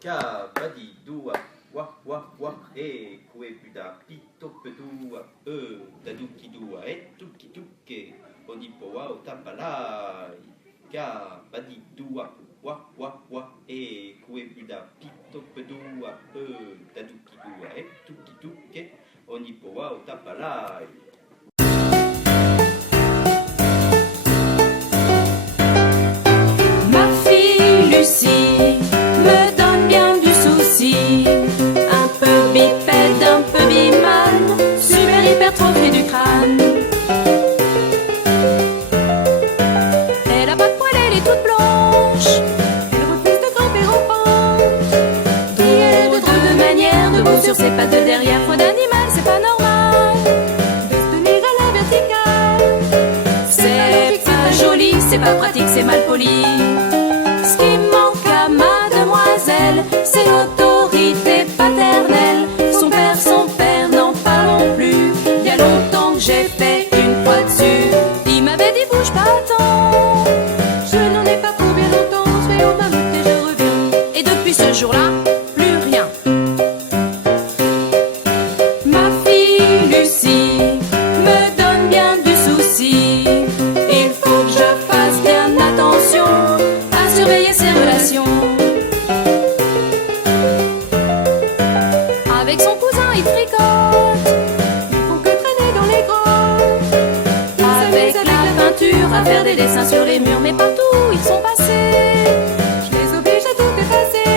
Ka badi dua wa wa wa kue buda pito pedua taduki dua tuki tuke onipoa otapalai ka badi dua wa wa kue buda pito pedua taduki dua tuki tuke onipoa otapalai. Ma fille Lucie me donne bien du souci, un peu bipède, un peu bimane, super hypertrophie du crâne. Elle a pas de poils, elle est toute blanche, elle refuse de grimper aux pentes, et elle a de drôles de manières, debout sur ses pattes de derrière, foi d'animal, c'est pas normal de se tenir à la verticale. C'est pas joli, c'est pas pratique, c'est mal poli. Ce qui manque à mademoiselle, c'est l'autorité paternelle. Son père n'en parlons plus. Il y a longtemps que j'ai fait une fois dessus. Il m'avait dit bouge pas, attends. Je n'en ai pas pour bien longtemps. Je vais au mammouth et je reviens. Et depuis ce jour-là, plus rien. Ma fille Lucie me donne bien du souci. Il faut que je fasse bien attention à surveiller ses relations. Avec son cousin, il tricote. Ils font que traîner dans les grottes. Avec la peinture, à faire des dessins sur les murs. Mais partout où ils sont passés, je les oblige à tout effacer.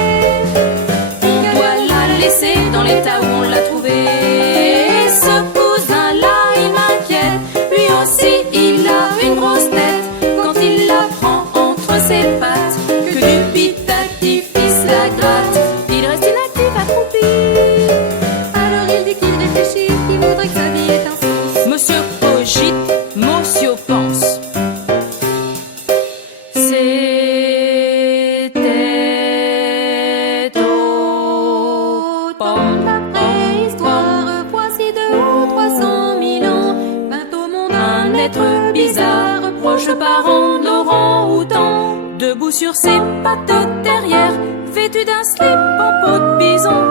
On doit la laisser dans l'état où on l'a trouvée. Et ce cousin-là, il m'inquiète. Lui aussi, il a une grosse tête. Quand il la prend entre ses pattes, que dubitatif, il se la gratte. Il reste inactif, accroupi. Alors il dit qu'il réfléchit, qu'il voudrait que sa vie ait un sens. Monsieur cogite, monsieur pense. C'était au temps de la préhistoire, voici 200 ou 300 000 ans, vint au monde un être bizarre, proche parent de l'orang-outan, debout sur ses pattes derrière, vêtu d'un slip en peau de bison.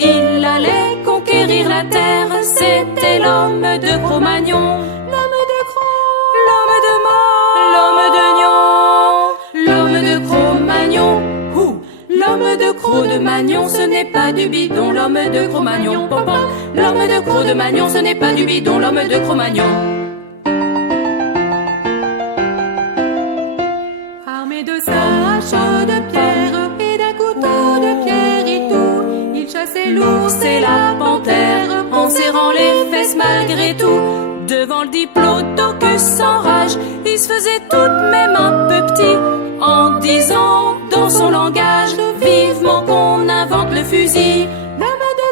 Il allait conquérir la terre, c'était l'homme de Cro-Magnon. L'homme de l'homme de Cro-Magnon. L'homme de Cro-de-Magnon, ce n'est pas du bidon, l'homme de Cro-Magnon. L'homme de Cro-de-Magnon, ce n'est pas du bidon, l'homme de Cro-Magnon. Armé de sa hache de pierre et d'un couteau de pierre et tout, il chassait l'ours et la panthère en serrant les fesses malgré tout. Devant le diplodocus sans rage, il se faisait tout de même un peu petit, en disant dans son langage vivement qu'on invente le fusil. L'homme de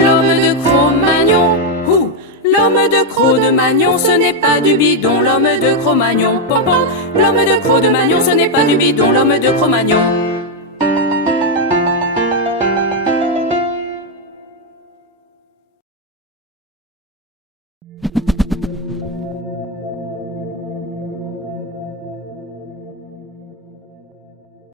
l'homme de Cro-Magnon. L'homme de Cro-de-Magnon, ce n'est pas du bidon, l'homme de Cro-Magnon. L'homme de Cro-de-Magnon, ce n'est pas du bidon, l'homme de Cro-Magnon.